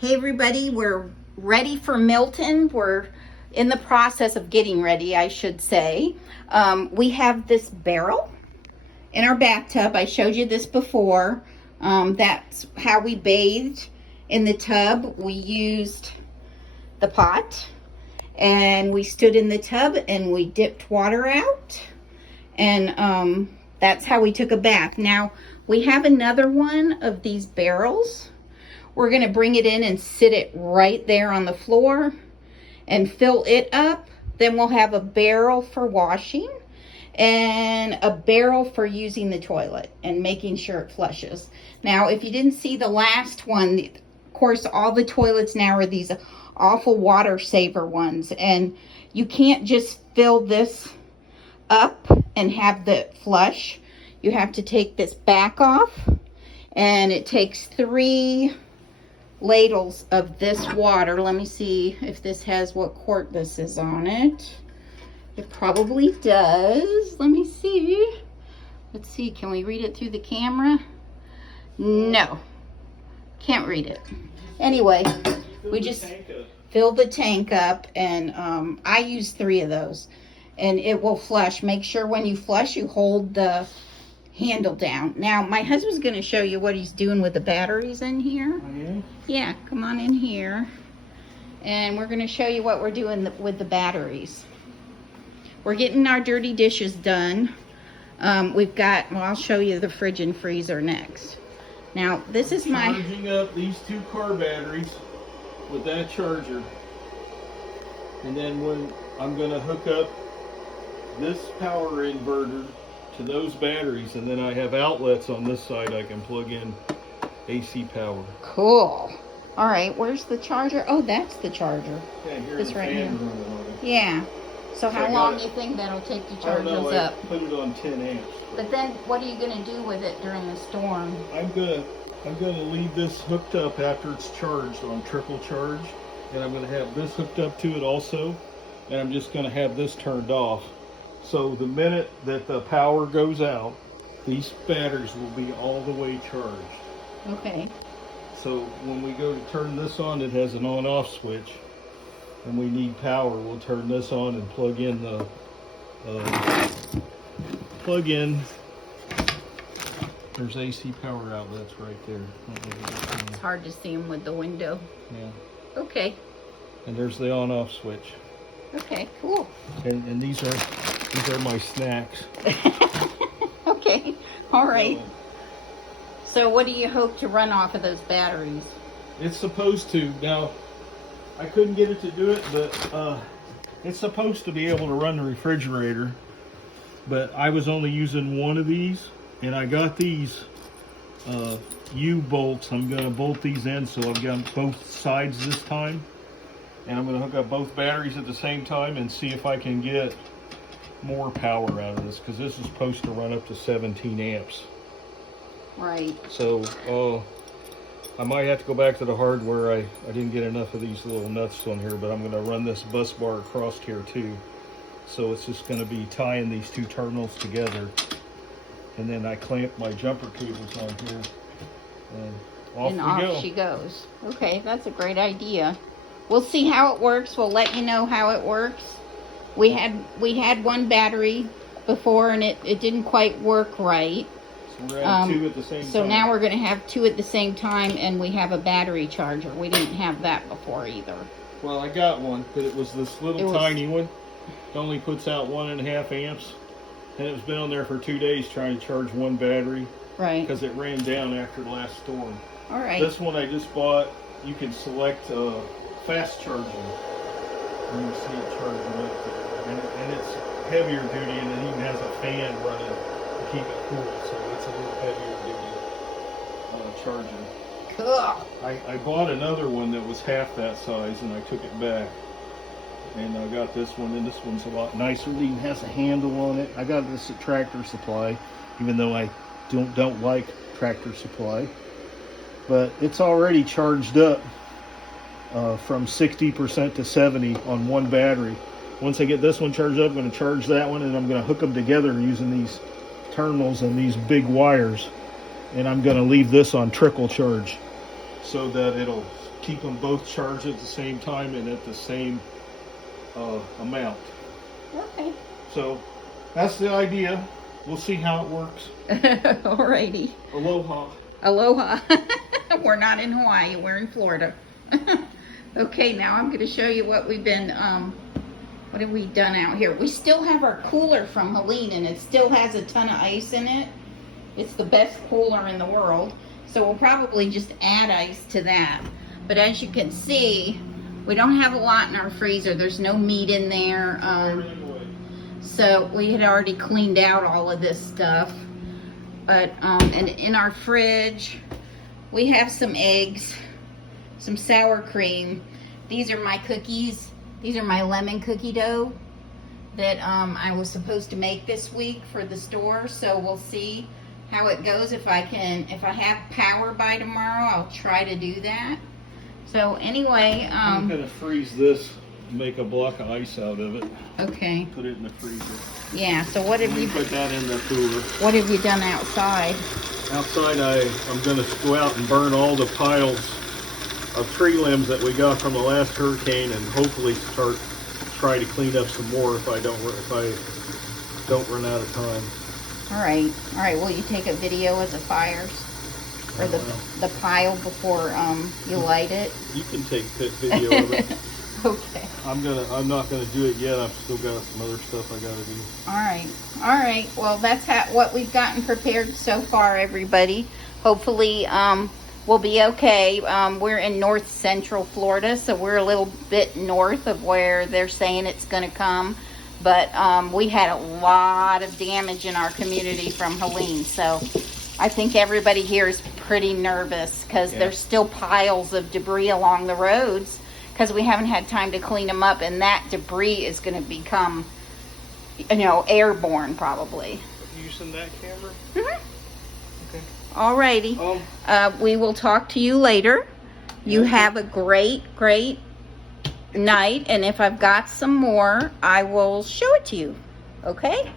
Hey everybody, we're ready for Milton. We're in the process of getting ready, I should say. We have this barrel in our bathtub. I showed you this before. That's how we bathed in the tub. We used the pot and we stood in the tub and we dipped water out, and that's how we took a bath. Now we have another one of these barrels. We're going to bring it in and sit it right there on the floor and fill it up. Then we'll have a barrel for washing and a barrel for using the toilet and making sure it flushes. Now, if you didn't see the last one, of course, all the toilets now are these awful water saver ones. And you can't just fill this up and have the flush. You have to take this back off, and it takes 3 ladles of this water. Let me see if this has what quart this is on it. It probably does. Let me see. Let's see, can we read it through the camera? No, can't read it. Anyway, we just fill the tank up, and I use 3 of those, and it will flush. Make sure when you flush, you hold the handle down. Now, my husband's going to show you what he's doing with the batteries in here. Oh, yeah? Yeah, come on in here. And we're going to show you what we're doing with the batteries. We're getting our dirty dishes done. We've got, well, I'll show you the fridge and freezer next. Now, this is my... Charging up these 2 car batteries with that charger. And then when I'm going to hook up this power inverter to those batteries, and then I have outlets on this side I can plug in AC power. Cool. All right, where's the charger? Oh, that's the charger. Yeah, This right here. running on it. Yeah. So how I got long it. do you think that'll take to I charge don't know, those I up? put it on 10 amps. But then, what are you going to do with it during the storm? I'm gonna leave this hooked up after it's charged on trickle charge, and I'm gonna have this hooked up to it also, and I'm just gonna have this turned off. So the minute that the power goes out, these batteries will be all the way charged. Okay. So when we go to turn this on, it has an on-off switch, and we need power. We'll turn this on and plug in the There's AC power outlets right there. It's hard to see them with the window. Yeah. Okay. And there's the on-off switch. Okay, cool. And these are my snacks. Okay, all right. So what do you hope to run off of those batteries? It's supposed to. Now, I couldn't get it to do it, but it's supposed to be able to run the refrigerator. But I was only using one of these, and I got these U-bolts. I'm going to bolt these in, so I've got both sides this time. And I'm going to hook up both batteries at the same time and see if I can get more power out of this, because this is supposed to run up to 17 amps. Right. So I might have to go back to the hardware. I didn't get enough of these little nuts on here, but I'm going to run this bus bar across here too. So it's just going to be tying these 2 terminals together, and then I clamp my jumper cables on here, and off she goes. Okay, that's a great idea. We'll see how it works. We'll let you know how it works. We had one battery before, and it didn't quite work right. So we're at 2 at the same time. So now we're going to have 2 at the same time, and we have a battery charger. We didn't have that before either. Well, I got one, but it was this little tiny one. It only puts out 1.5 amps, and it's been on there for 2 days trying to charge one battery. Right. Because it ran down after the last storm. All right. This one I just bought, you can select fast charging. And you see it charging up there. And it's heavier duty, and it even has a fan running to keep it cool. So it's a little heavier duty charging. Cool. I bought another one that was half that size, and I took it back. And I got this one, and this one's a lot nicer. It even has a handle on it. I got this at Tractor Supply, even though I don't like Tractor Supply. But it's already charged up from 60% to 70 on one battery. Once I get this one charged up, I'm going to charge that one, and I'm going to hook them together using these terminals and these big wires. And I'm going to leave this on trickle charge. so that it'll keep them both charged at the same time and at the same amount. Okay. So that's the idea. We'll see how it works. Alrighty. Aloha. Aloha. We're not in Hawaii, we're in Florida. Okay, now I'm going to show you what we've been, what have we done out here? We still have our cooler from Helene, and it still has a ton of ice in it. It's the best cooler in the world. So we'll probably just add ice to that. But as you can see, we don't have a lot in our freezer. There's no meat in there. So we had already cleaned out all of this stuff. But, and in our fridge, we have some eggs, some sour cream. These are my cookies. These are my lemon cookie dough that I was supposed to make this week for the store. So we'll see how it goes. If I have power by tomorrow, I'll try to do that. So anyway, I'm gonna freeze this, make a block of ice out of it. Okay. Put it in the freezer. Yeah. So what have you put that in the cooler? What have you done outside? Outside, I'm gonna go out and burn all the piles of tree limbs that we got from the last hurricane, and hopefully try to clean up some more if I don't run out of time. All right. Will you take a video of the fires or the pile before you light it? You can take a video of it. Okay. I'm not gonna do it yet. I've still got some other stuff I gotta do. All right. Well, that's what we've gotten prepared so far, everybody. Hopefully, we'll be okay. We're in north central Florida, so we're a little bit north of where they're saying it's going to come. But we had a lot of damage in our community from Helene, so I think everybody here is pretty nervous because there's still piles of debris along the roads because we haven't had time to clean them up, and that debris is going to become, airborne probably. Using that camera? Mm-hmm. Okay. Alrighty. We will talk to you later. You have a great night, and if I've got some more, I will show it to you. Okay?